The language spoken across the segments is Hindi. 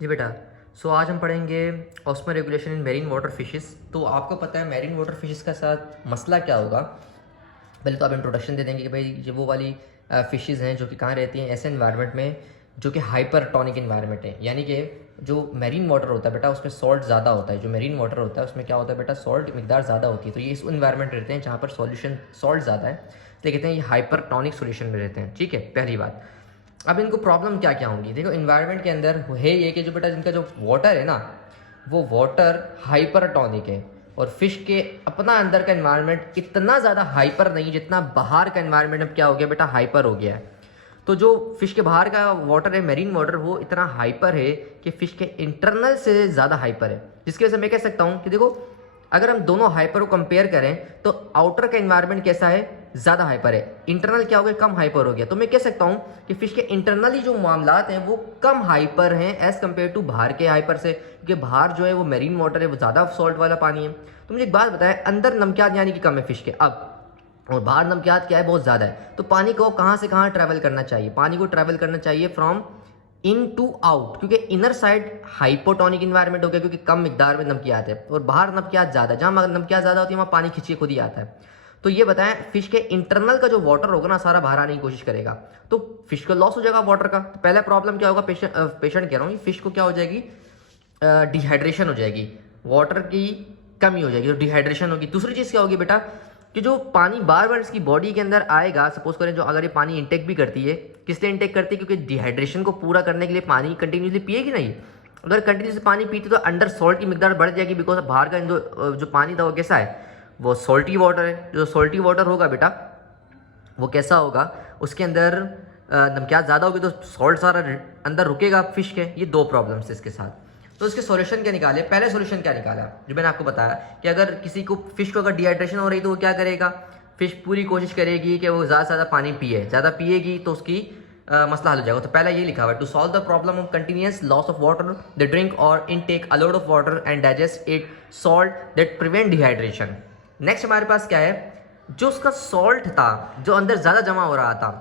जी बेटा, सो आज हम पढ़ेंगे osmo regulation in marine water fishes. तो आपको पता है मेरीन वाटर फिशेस का साथ मसला क्या होगा। पहले तो आप इंट्रोडक्शन दे देंगे कि भाई ये वो वाली फिशेस हैं जो कि कहाँ रहती हैं, ऐसे इन्वायरमेंट में जो कि हाइपरटोनिक इन्वायरमेंट है। यानी कि जो मेरीन वाटर होता है बेटा उसमें सॉल्ट ज़्यादा होता है। जो मेरीन वाटर होता है उसमें क्या होता है बेटा, सॉल्ट मिकदार ज़्यादा होती है। तो ये इस इन्वायरमेंट रहते हैं जहाँ पर सॉल्यूशन सॉल्ट ज़्यादा है, तो कहते हैं ये हाइपरटोनिक सोल्यूशन में रहते हैं। ठीक है, पहली बात। अब इनको प्रॉब्लम क्या क्या होंगी, देखो इन्वायरमेंट के अंदर है ये कि जो बेटा जिनका जो वाटर है ना, वो वाटर हाइपरटोनिक है। और फिश के अपना अंदर का इन्वायरमेंट इतना ज़्यादा हाइपर नहीं जितना बाहर का इन्वायरमेंट अब क्या हो गया बेटा, हाइपर हो गया है। तो जो फिश के बाहर का वाटर है, मेरीन वाटर, वो इतना हाइपर है कि फिश के इंटरनल से ज़्यादा हाइपर है। जिसकी वजह से मैं कह सकता हूँ कि देखो अगर हम दोनों हाइपर को कंपेयर करें तो आउटर का इन्वायरमेंट कैसा है, ज़्यादा हाइपर है। इंटरनल क्या हो गया, कम हाइपर हो गया। तो मैं कह सकता हूँ कि फिश के इंटरनली जो मामलात हैं वो कम हाइपर हैं एज़ कम्पेयर टू बाहर के हाइपर से, क्योंकि बाहर जो है वो मेरीन वाटर है, वो ज़्यादा सॉल्ट वाला पानी है। तो मुझे एक बात बताएं, अंदर नमकियात यानी कि कम है फिश के अब, और बाहर नमकियात क्या है, बहुत ज़्यादा है। तो पानी को कहाँ से कहाँ ट्रैवल करना चाहिए, पानी को ट्रैवल करना चाहिए फ्रॉम इन टू आउट, क्योंकि इनर साइड हाइपोटोनिक इन्वायरमेंट हो गया क्योंकि कम मिकदार में नमकियात है, और बाहर नमकियात ज़्यादा, जहाँ नमकियात ज़्यादा होती है वहाँ पानी खींचिए खुद ही आता है। तो ये बताएं, फिश के इंटरनल का जो वाटर होगा ना सारा बाहर आने की कोशिश करेगा, तो फिश को लॉस हो जाएगा वाटर का। तो पहला प्रॉब्लम क्या होगा, पेशेंट कह रहा हूँ, फिश को क्या हो जाएगी, डिहाइड्रेशन हो जाएगी, वाटर की कमी हो जाएगी, तो डिहाइड्रेशन होगी। दूसरी चीज़ क्या होगी बेटा, कि जो पानी बार बार इसकी बॉडी के अंदर आएगा, सपोज करें जो अगर ये पानी इंटेक भी करती है, किस लिए इंटेक करती है, क्योंकि डिहाइड्रेशन को पूरा करने के लिए पानी कंटिन्यूसली पिएगी नहीं। अगर कंटिन्यूसली पानी पीती तो अंडर सॉल्ट की मिकदार बढ़ जाएगी, बिकॉज बाहर का जो पानी था वो कैसा है, वो सॉल्टी वाटर है। जो सॉल्टी वाटर होगा बेटा वो कैसा होगा, उसके अंदर नमकियात ज़्यादा होगी तो सॉल्ट सारा अंदर रुकेगा फिश के। ये दो प्रॉब्लम्स है इसके साथ। तो इसके सॉल्यूशन क्या निकाले, पहले सॉल्यूशन क्या निकाला जो मैंने आपको बताया कि अगर किसी को फिश को अगर डिहाइड्रेशन हो रही तो वो क्या करेगा, फिश पूरी कोशिश करेगी कि वो ज़्यादा से ज़्यादा पानी पिए, ज़्यादा पिएगी तो उसकी मसला हल हो जाएगा। तो पहला ये लिखा हुआ है, to solve the problem of continuous loss of water the drink और intake a lot of water and digest it salt that prevent dehydration. Next हमारे पास क्या है, जो उसका सॉल्ट था जो अंदर ज़्यादा जमा हो रहा था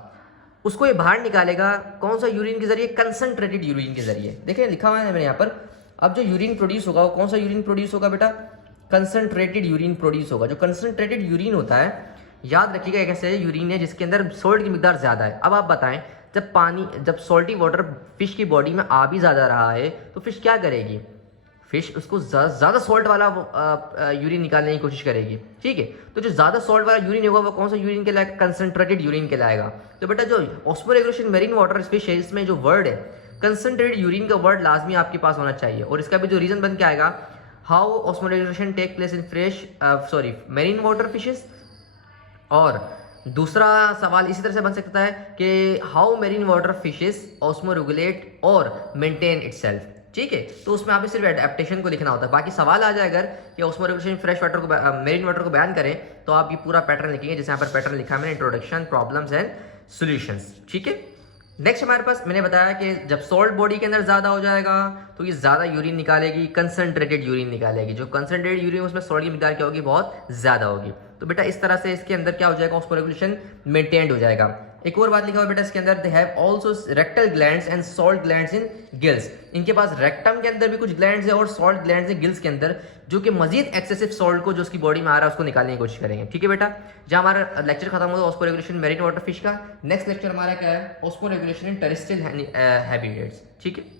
उसको ये बाहर निकालेगा, कौन सा, यूरिन के जरिए, कंसनट्रेटेड यूरिन के जरिए। देखिए लिखा हुआ है मैंने यहाँ पर। अब जो यूरिन प्रोड्यूस होगा वो कौन सा यूरिन प्रोड्यूस होगा बेटा, कंसनट्रेटेड यूरिन प्रोड्यूस होगा। जो कंसनट्रेटेड यूरिन होता है, याद रखिएगा, एक ऐसे यूरिन है जिसके अंदर सॉल्ट की मिकदार ज़्यादा है। अब आप बताएं, जब सॉल्टी वाटर फिश की बॉडी में आ भी ज़्यादा रहा है तो फिश क्या करेगी, फिश उसको ज़्यादा सॉल्ट वाला यूरिन निकालने की कोशिश करेगी। ठीक है, तो जो ज़्यादा सॉल्ट वाला यूरिन होगा वो कौन सा यूरिन कहलाएगा, कंसनट्रेटेड यूरिन कहलाएगा। तो बेटा जो osmo regulation marine water fish है, इसमें जो वर्ड है कंसनट्रेटेड यूरिन का वर्ड लाजमी आपके पास होना चाहिए। और इसका भी जो रीज़न बन के आएगा, how osmoregulation take place in marine water fishes. और दूसरा सवाल इसी तरह से बन सकता है कि how marine water fishes osmo regulate और मेंटेन इटसेल्फ। ठीक है, तो उसमें आपने सिर्फ एडेप्टेशन को लिखना होता है। बाकी सवाल आ जाए अगर कि ऑस्मो रेगुलेशन फ्रेश वाटर को मेरीन वाटर को बयान करें तो आप ये पूरा पैटर्न लिखेंगे, जैसे यहाँ पर पैटर्न लिखा है मैंने, इंट्रोडक्शन, प्रॉब्लम्स एंड सॉल्यूशंस। ठीक है, नेक्स्ट हमारे पास मैंने बताया कि जब सॉल्ट बॉडी के अंदर ज़्यादा हो जाएगा तो ये ज़्यादा यूरिन निकालेगी, कंसनट्रेटेड यूरिन निकालेगी। जो कंसनट्रेटेड यूरिन उसमें सॉल्ट की मिकदार क्या होगी, बहुत ज़्यादा होगी। तो बेटा इस तरह से इसके अंदर क्या हो जाएगा, ऑस्मो रेगुलेशन मेंटेन्ड हो जाएगा। एक और बात लिखा हुआ बेटा इसके अंदर, they have also rectal glands and salt glands in gills. इनके पास रेक्टम के अंदर भी कुछ ग्लैंड्स है और सॉल्ट ग्लैंड्स हैं गिल्स के अंदर, जो कि मजीद एक्सेसिव सॉल्ट को जो उसकी बॉडी में आ रहा है उसको निकालने की कोशिश करेंगे। ठीक है बेटा, जहाँ हमारा लेक्चर खत्म होगा osmo regulation marine water fish का, नेक्स्ट लेक्चर हमारा क्या है, osmo regulation in terrestrial habitats. ठीक है।